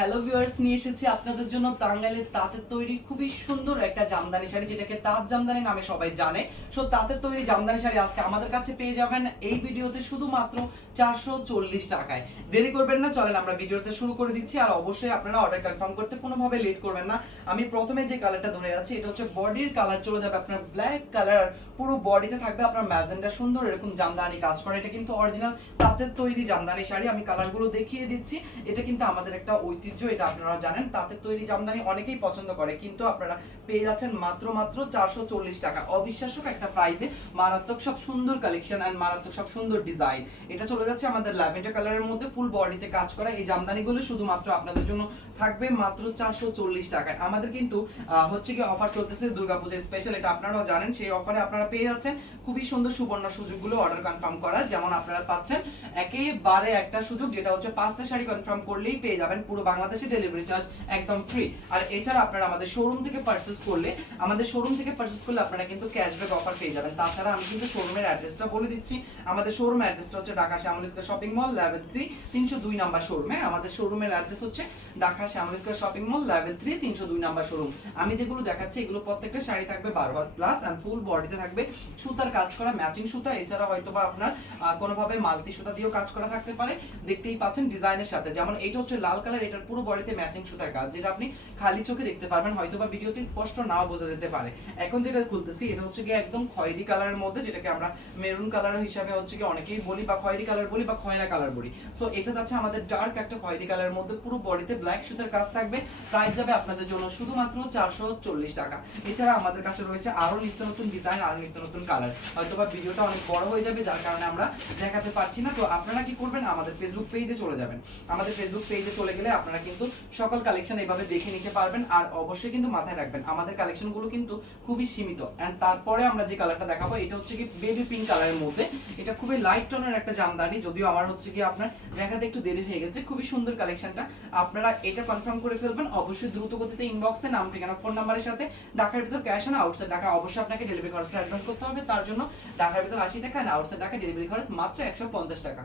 Hello viewers, নিয়ে এসেছি আপনাদের জন্য টাঙ্গাইলের তাঁতের তৈরি খুবই সুন্দর একটা জামদানি শাড়ি, যেটাকে তাঁত জামদানি নামে সবাই জানে। সো তাঁতের তৈরি জামদানি শাড়ি আজকে আমাদের কাছে পেয়ে যাবেন এই ভিডিওতে শুধুমাত্র 440 টাকায়। দেরি করবেন না, চলেন আমরা ভিডিওতে শুরু করে দিচ্ছি। আর অবশ্যই আপনারা অর্ডার কনফার্ম করতে কোনোভাবে লেট করবেন না। আমি প্রথমে যে কালারটা ধরে আছি এটা হচ্ছে বডির কালার, চলে যাবে আপনার ব্ল্যাক কালার, পুরো বডিতে থাকবে আপনার ম্যাজেন্ডা সুন্দর এরকম জামদানি কাজ করা। এটা কিন্তু অরিজিনাল তাঁতের তৈরি জামদানি শাড়ি। আমি কালারগুলো দেখিয়ে দিচ্ছি। এটা কিন্তু আমাদের একটা ঐতিহ্য, এটা আপনারা জানেন। তাঁতের তৈরি জামদানি অনেকেই পছন্দ করে, কিন্তু আপনারা পেয়ে যাচ্ছেন মাত্র 440 টাকা। অবিশ্বাস্য একটা প্রাইসে মারাত্মক সব সুন্দর কালেকশন এন্ড মারাত্মক সব সুন্দর ডিজাইন। এটা চলে যাচ্ছে আমাদের ল্যাভেন্ডার কালারের মধ্যে, ফুল বডিতে কাজ করা। এই জামদানিগুলো শুধুমাত্র আপনাদের জন্য থাকবে মাত্র 440 টাকায়। আমাদের কিন্তু হচ্ছে কি অফার চলতেছে দুর্গাপূজার স্পেশাল, এটা আপনারাও জানেন। সেই অফারে আপনারা পেয়ে যাচ্ছেন খুবই সুন্দর সুবর্ণ সুযোগগুলো অর্ডার কনফার্ম করা। যেমন আপনারা পাচ্ছেন একেবারে একটা সুযোগ, যেটা হচ্ছে 5টা শাড়ি কনফার্ম করলেই পেয়ে যাবেন পুরো বাংলাদেশে ডেলিভারি চার্জ একদম ফ্রি। আর এছাড়া আপনারা আমাদের শোরুম থেকে পারচেজ করলে আপনারা কিন্তু ক্যাশব্যাক অফার পেয়ে যাবেন। তাছাড়া আমি কিন্তু শোরুমের অ্যাড্রেসটা বলে দিচ্ছি। আমাদের শোরুম অ্যাড্রেসটা হচ্ছে Dhaka Shyamoli square shopping mall level 3 302 number শোরুমে। আমাদের শোরুমের অ্যাড্রেস হচ্ছে Dhaka Shyamoli square shopping mall level 3 302 number showroom. আমি যেগুলো দেখাচ্ছি এগুলো প্রত্যেকটা শাড়ি থাকবে 12 হাত প্লাস এন্ড ফুল বডিতে থাকবে সুতার কাজ করা, ম্যাচিং সুতা। এছাড়া হয়তোবা আপনার কোনোভাবে মাল্টি সুতা দিয়েও কাজ করা থাকতে পারে। দেখতেই পাচ্ছেন ডিজাইনের সাথে, যেমন এইটা হচ্ছে লাল কালার, এটার পুরো বডিতে ম্যাচিং সুতার কাজ, যেটা আপনি খালি চোখে দেখতে পারবেন, হয়তোবা ভিডিওতে স্পষ্ট নাও বোঝা যেতে পারে। এখন যেটা খুলতেছি এটা হচ্ছে কি একদম খয়েরি কালারের মধ্যে, যেটাকে আমরা মেরুন কালার হিসাবে হচ্ছে কি অনেকেই বলি, বা খয়েরি কালার বলি, বা খয়রা কালার বলি। সো এটা যাচ্ছে আমাদের ডার্ক একটা খয়েরি কালারের মধ্যে, পুরো বডিতে ব্ল্যাক সুতার কাজ থাকবে। প্রাইস যাবে আপনাদের জন্য শুধুমাত্র 440 টাকা। এছাড়া আমাদের কাছে রয়েছে আরো নিত্য নতুন ডিজাইন, আরো নিত্য নতুন কালার। হয়তোবা ভিডিওটা অনেক বড় হয়ে যাবে, যার কারণে আমরা দেখাতে পারছি না। তো আপনারা কি করবেন, আমাদের ফেসবুক পেজে চলে যাবেন। আমাদের ফেসবুক পেজে চলে গেলে আপনারা কিন্তু সকল কালেকশন এইভাবে দেখে নিতে পারবেন। আর অবশ্যই কিন্তু মাথায় রাখবেন আমাদের কালেকশনগুলো কিন্তু খুবই সীমিত। এন্ড তারপরে আমরা যে কালারটা দেখাবো এটা হচ্ছে কি বেবি পিঙ্ক কালারের মধ্যে। এটা খুবই লাইট টোনের একটা জামদানি, যদিও আমার হচ্ছে কি আপনার দেখাতে একটু দেরি হয়ে গেছে। খুবই সুন্দর কালেকশনটা, আপনারা এটা কনফার্ম করে ফেলবেন। অবশ্যই দ্রুত গতিতে ইনবক্সে নাম ঠিকানা ফোন নাম্বারের সাথে ঢাকার ভিতর ক্যাশ না আউটসাইড ঢাকা অবশ্যই আপনাকে ডেলিভারি খরচ অ্যাডভান্স করতে হবে। তার জন্য ঢাকার ভিতর 80 টাকা, না আউটসাইড ঢাকা ডেলিভারি খরচ মাত্র 150 টাকা।